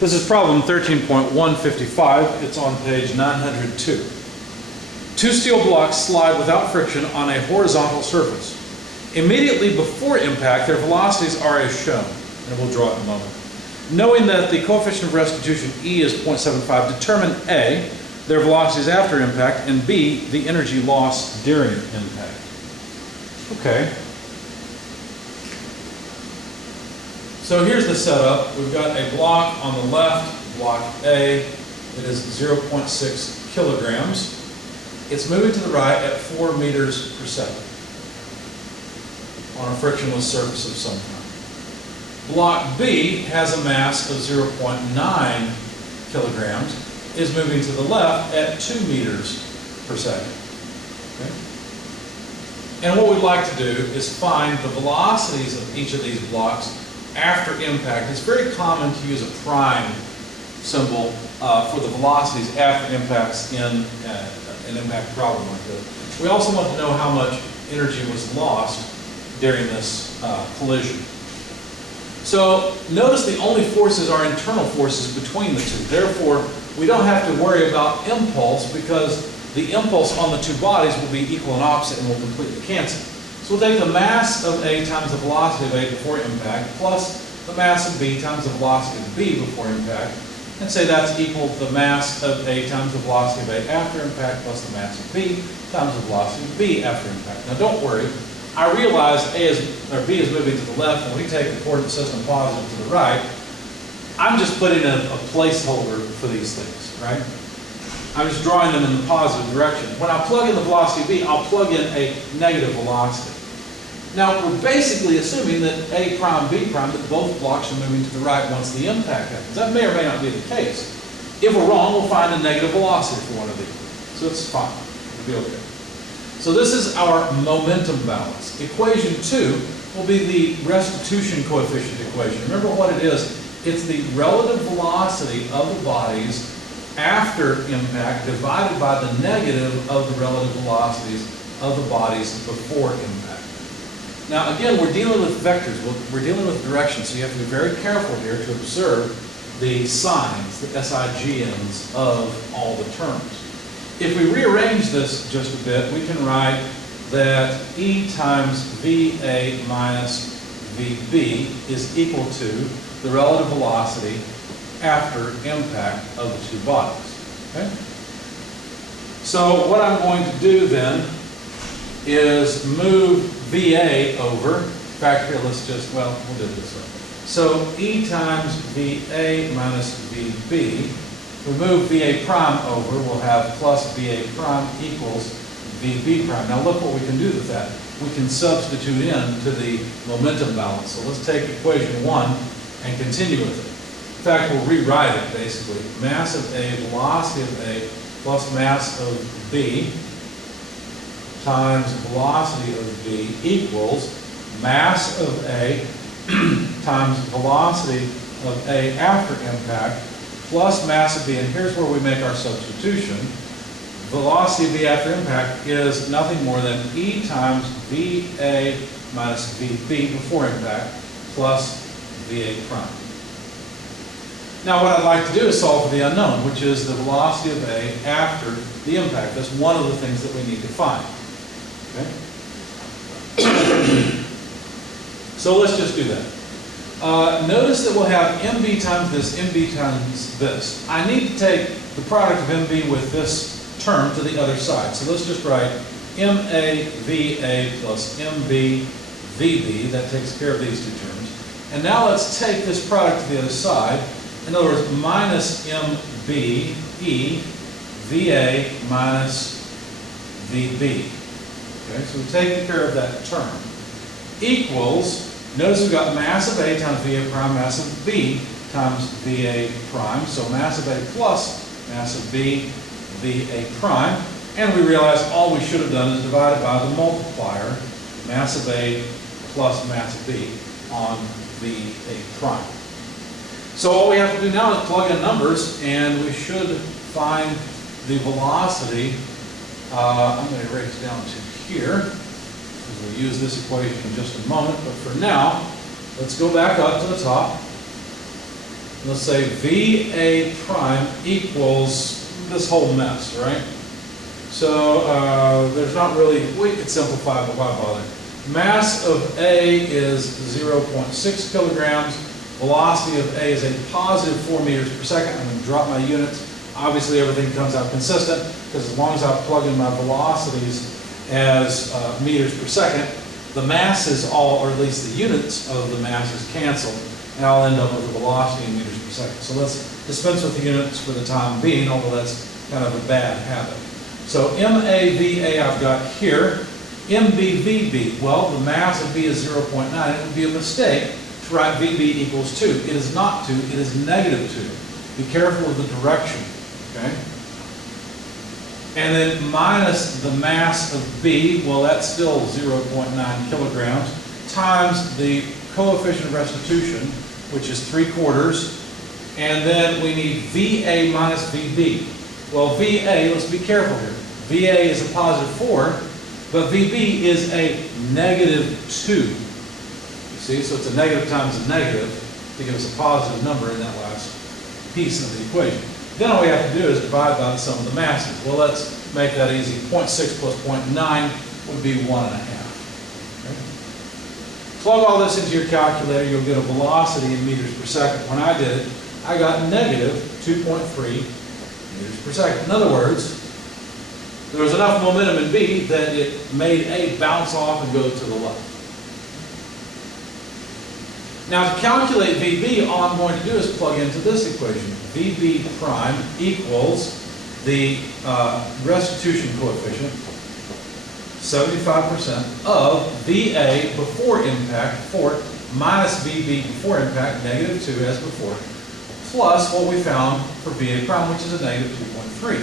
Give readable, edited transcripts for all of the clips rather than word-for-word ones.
This is problem 13.155. It's on page 902. Two steel blocks slide without friction on a horizontal surface. Immediately before impact, their velocities are as shown, and we'll draw it in a moment. Knowing that the coefficient of restitution E is 0.75, determine A, their velocities after impact, and B, the energy loss during impact. Okay. So here's the setup. We've got a block on the left, block A. It is 0.6 kilograms. It's moving to the right at 4 meters per second on a frictionless surface of some kind. Block B has a mass of 0.9 kilograms, is moving to the left at 2 meters per second. Okay? And what we'd like to do is find the velocities of each of these blocks after impact. It's very common to use a prime symbol for the velocities after impacts in an impact problem like this. We also want to know how much energy was lost during this collision. So notice the only forces are internal forces between the two. Therefore, we don't have to worry about impulse because the impulse on the two bodies will be equal and opposite and will completely cancel. So we'll take the mass of A times the velocity of A before impact plus the mass of B times the velocity of B before impact, and say that's equal to the mass of A times the velocity of A after impact plus the mass of B times the velocity of B after impact. Now don't worry, I realize B is moving to the left and we take the coordinate system positive to the right. I'm just putting a placeholder for these things, right? I'm just drawing them in the positive direction. When I plug in the velocity of B, I'll plug in a negative velocity. Now, we're basically assuming that A prime, B prime, that both blocks are moving to the right once the impact happens. That may or may not be the case. If we're wrong, we'll find a negative velocity for one of these. So it's fine. It'll be okay. So this is our momentum balance. Equation 2 will be the restitution coefficient equation. Remember what it is? It's the relative velocity of the bodies after impact divided by the negative of the relative velocities of the bodies before impact. Now again, we're dealing with vectors, we're dealing with directions, so you have to be very careful here to observe the signs, the SIGNs of all the terms. If we rearrange this just a bit, we can write that E times VA minus VB is equal to the relative velocity after impact of the two bodies. Okay? So what I'm going to do then is move VA over. In fact, here let's just, we'll do it this way. So E times VA minus VB. We move VA prime over, we'll have plus VA prime equals VB prime. Now look what we can do with that. We can substitute in to the momentum balance. So let's take equation 1 and continue with it. In fact, we'll rewrite it basically. Mass of A, velocity of A, plus mass of B times velocity of B equals mass of A times velocity of A after impact plus mass of B. And here's where we make our substitution. Velocity of B after impact is nothing more than E times VA minus VB before impact plus VA prime. Now what I'd like to do is solve for the unknown, which is the velocity of A after the impact. That's one of the things that we need to find. Okay? So let's just do that. Notice that we'll have MB times this, MB times this. I need to take the product of MB with this term to the other side. So let's just write MAVA plus MBVB. That takes care of these two terms. And now let's take this product to the other side. In other words, minus MBE VA minus VB. Okay, so we've taken care of that term. Equals, notice we've got mass of A times VA prime, mass of B times VA prime. So mass of A plus mass of B, VA prime. And we realize all we should have done is divided by the multiplier, mass of A plus mass of B on VA prime. So all we have to do now is plug in numbers and we should find the velocity. I'm going to write it down to here. We'll use this equation in just a moment, but for now, let's go back up to the top. Let's say VA prime equals this whole mess, right? So there's not really, we could simplify, but why bother? Mass of A is 0.6 kilograms. Velocity of A is a positive 4 meters per second. I'm going to drop my units. Obviously, everything comes out consistent, because as long as I plug in my velocities as meters per second, the masses all, or at least the units of the masses, cancel, and I'll end up with the velocity in meters per second. So let's dispense with the units for the time being, although that's kind of a bad habit. So MAVA I've got here. MBVB, well, the mass of B is 0.9. It would be a mistake to write VB equals 2. It is not 2, it is negative 2. Be careful of the direction, okay? And then minus the mass of B, well, that's still 0.9 kilograms, times the coefficient of restitution, which is 3/4, and then we need VA minus VB. Well, VA, let's be careful here. VA is a positive 4, but VB is a negative 2. You see, so it's a negative times a negative to give us a positive number in that last piece of the equation. Then all we have to do is divide by the sum of the masses. Well, let's make that easy. 0.6 plus 0.9 would be 1.5. Okay? Plug all this into your calculator, you'll get a velocity in meters per second. When I did it, I got negative 2.3 meters per second. In other words, there was enough momentum in B that it made A bounce off and go to the left. Now to calculate VB, all I'm going to do is plug into this equation. VB prime equals the restitution coefficient, 75% of VA before impact, 4, minus VB before impact, negative 2 as before, plus what we found for VA prime, which is a negative 2.3.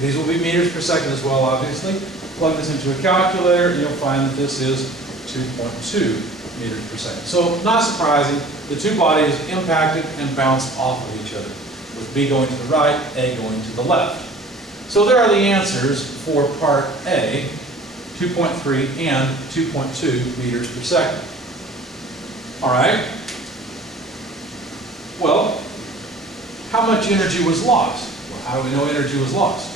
These will be meters per second as well, obviously. Plug this into a calculator, and you'll find that this is 2.2 meters per second. So, not surprising, the two bodies impacted and bounced off of each other, with B going to the right, A going to the left. So there are the answers for part A, 2.3 and 2.2 meters per second. All right. Well, how much energy was lost? Well, how do we know energy was lost?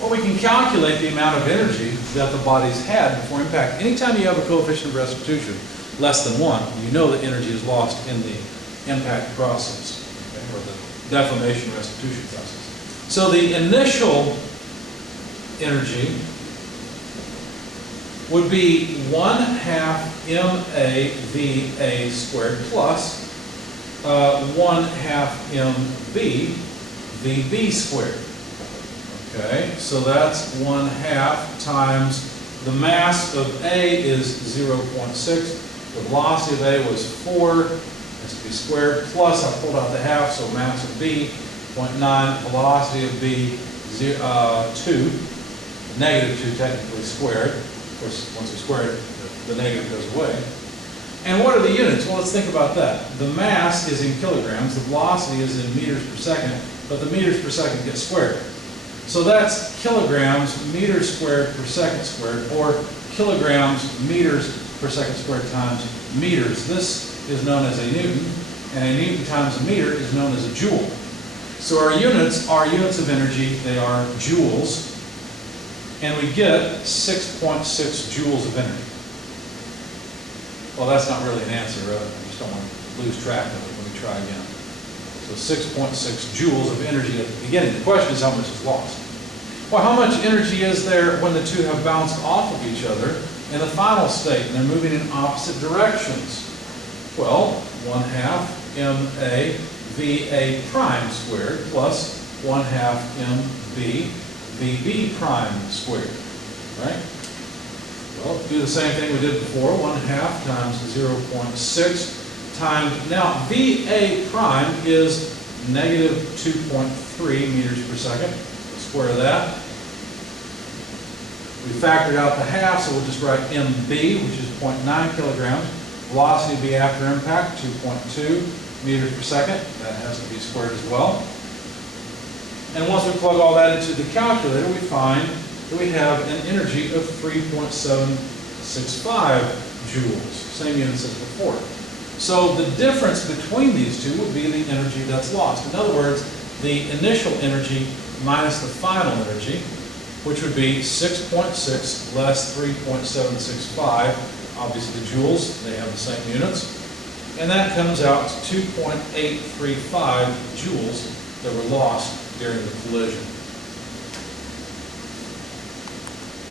Well, we can calculate the amount of energy that the bodies had before impact. Anytime you have a coefficient of restitution less than 1, you know that energy is lost in the impact process, okay, or the deformation restitution process. So the initial energy would be 1/2 MAVA squared plus 1/2 MB VB squared. Okay, so that's 1/2 times the mass of A is 0.6. The velocity of A was 4, has to be squared, plus I pulled out the half, so mass of B, 0.9, velocity of B, 2, negative 2 technically squared. Of course, once we square it, the negative goes away. And what are the units? Well, let's think about that. The mass is in kilograms, the velocity is in meters per second, but the meters per second gets squared. So that's kilograms meters squared per second squared, or kilograms meters per second squared times meters. This is known as a Newton, and a Newton times a meter is known as a joule. So our units are units of energy, they are joules, and we get 6.6 joules of energy. Well, that's not really an answer, I just don't want to lose track of it. Let me try again. So 6.6 joules of energy at the beginning. The question is how much is lost. Well, how much energy is there when the two have bounced off of each other in the final state and they're moving in opposite directions? Well, 1/2 MAVA prime squared plus 1/2 MB VB prime squared, right? Well, do the same thing we did before, 1/2 times 0.6 times, now VA prime is negative 2.3 meters per second. Square that. We factored out the half, so we'll just write MB, which is 0.9 kilograms. Velocity will be after impact, 2.2 meters per second. That has to be squared as well. And once we plug all that into the calculator, we find that we have an energy of 3.765 joules. Same units as before. So the difference between these two would be the energy that's lost. In other words, the initial energy minus the final energy, which would be 6.6 less 3.765, obviously the joules, they have the same units, and that comes out to 2.835 joules that were lost during the collision.